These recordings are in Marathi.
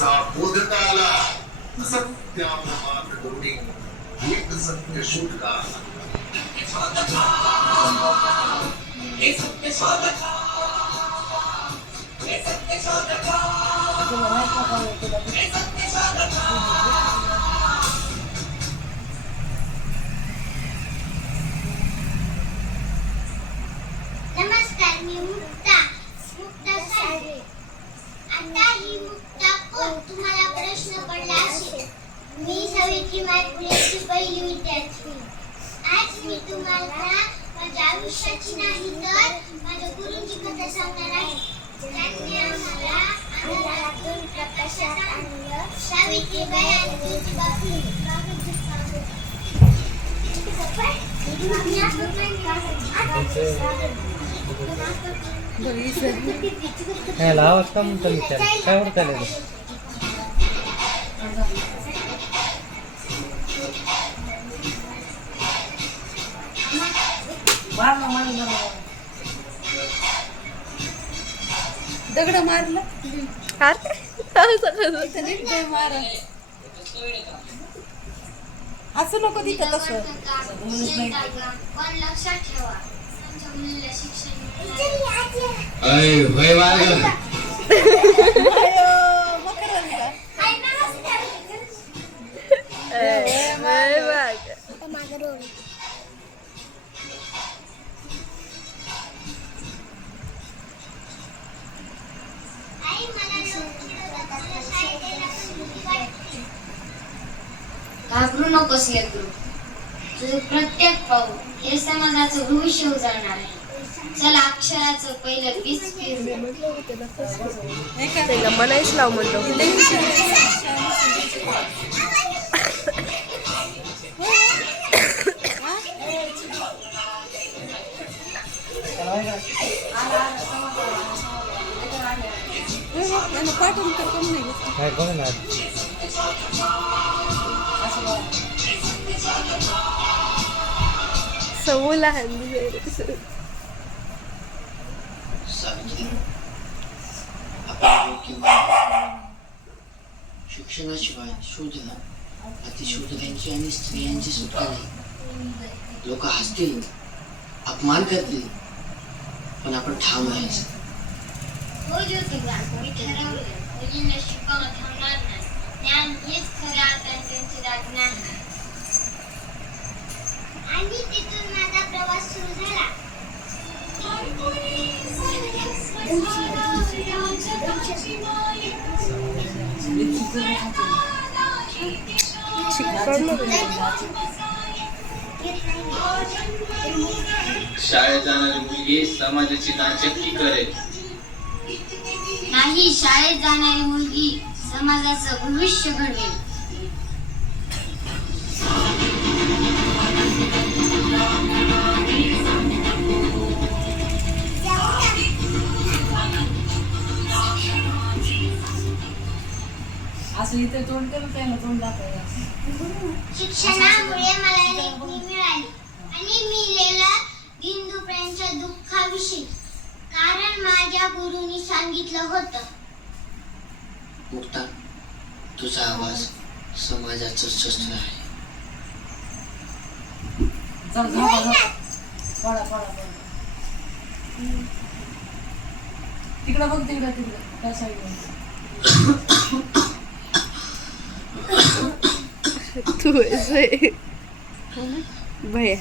बोधता आला सत्या प्रमाण करुणी एक सत्य शोधका हे सत्य शोधका हे सत्य शोधका हे सत्य शोधका नमस्कार, मी मुक्ता साळवे. आता ही मुक्ता कोण तुम्हाला प्रश्न पडला असेल. मी सावित्रीबाई फुलेची पहिली विद्यार्थी. आज मी तुम्हाला माझ्या आयुष्याची नाही तर माझ्या गुरुंची कथा सांगणार आहे. त्यांनी आम्हाला अंधारातून प्रकाशात आणलं. सावित्रीबाई आणि ज्योतिबा फुले. आवाज का म्हणतो विचार काय होत आले दगड मारलं असं नको तिथं तसं पण लक्षात ठेवा तुमच्या मुलीला शिक्षण घाबरू नकोस लेकरू, तुझं प्रत्येक पाऊल हे समाजाचं भविष्य उजळणार आहे. चला अक्षराचं पहिलं बीज पेरू. त्याला म्हणायच लाव म्हणतो. पाठवून तर कमी नाही काय कोण ना सवला शिक्षणाशिवाय शोधना अतिशोधनांची आणि स्त्रियांची सुटका नाही. लोक हसतील, अपमान करतील, पण आपण ठाम राहायचं. हो ज्योतिबा, मी ठरवलं मुलींना शिकवणं थांबणार नाही. ज्ञान हेच खऱ्या अर्थाने दाखवणार आहे. आणि तिथून माझा प्रवास सुरू झाला. शाळेत जाणारी मुलगी समाजाची नाचक्की करेल. नाही, शाळेत जाणारी मुलगी समाजाचं भविष्य घडवेल. असं इथे तोंड करून त्याला तोंड दाखवायला. शिक्षणामुळे मला लेखणी मिळाली आणि मी लिहिला दीनदुबळ्यांच्या दुःखाविषयी. कारण माझ्या गुरुनी सांगितलं होतं. मुक्ता, तुझा आवाज समाजाचं शस्त्र आहे. तिकडं बघ, तिकडं त्या साईडला तू भया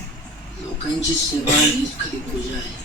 लोकांची सेवा हीच खरी पूजा आहे.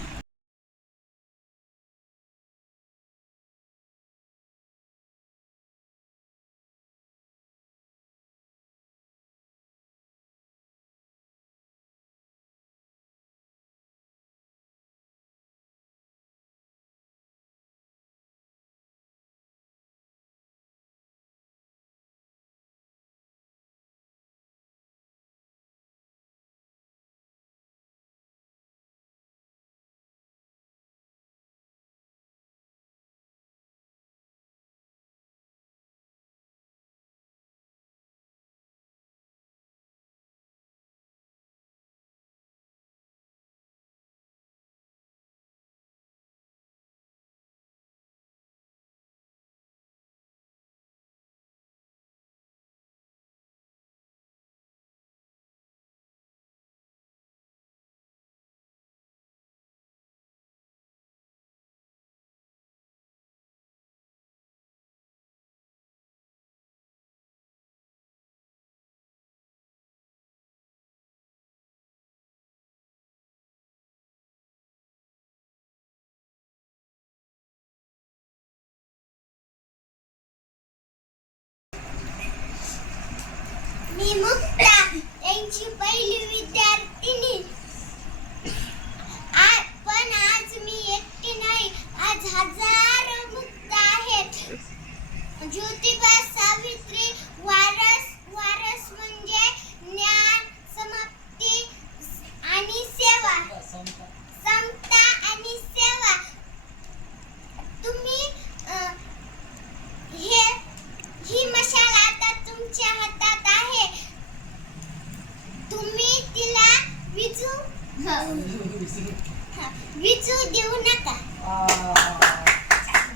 मी मुक्ता त्यांची पहिली विद्यार्थिनी. पण आज मी एकटी नाही, आज हजारो मुक्ता आहेत. ज्योतिबा सावित्री वारस म्हणजे ज्ञान, समाप्ती आणि सेवा, समता आणि सेवा. तुम्ही ही मशाल आता तुमच्या हातात आहे. तुम्ही तिला विझू देऊ नका.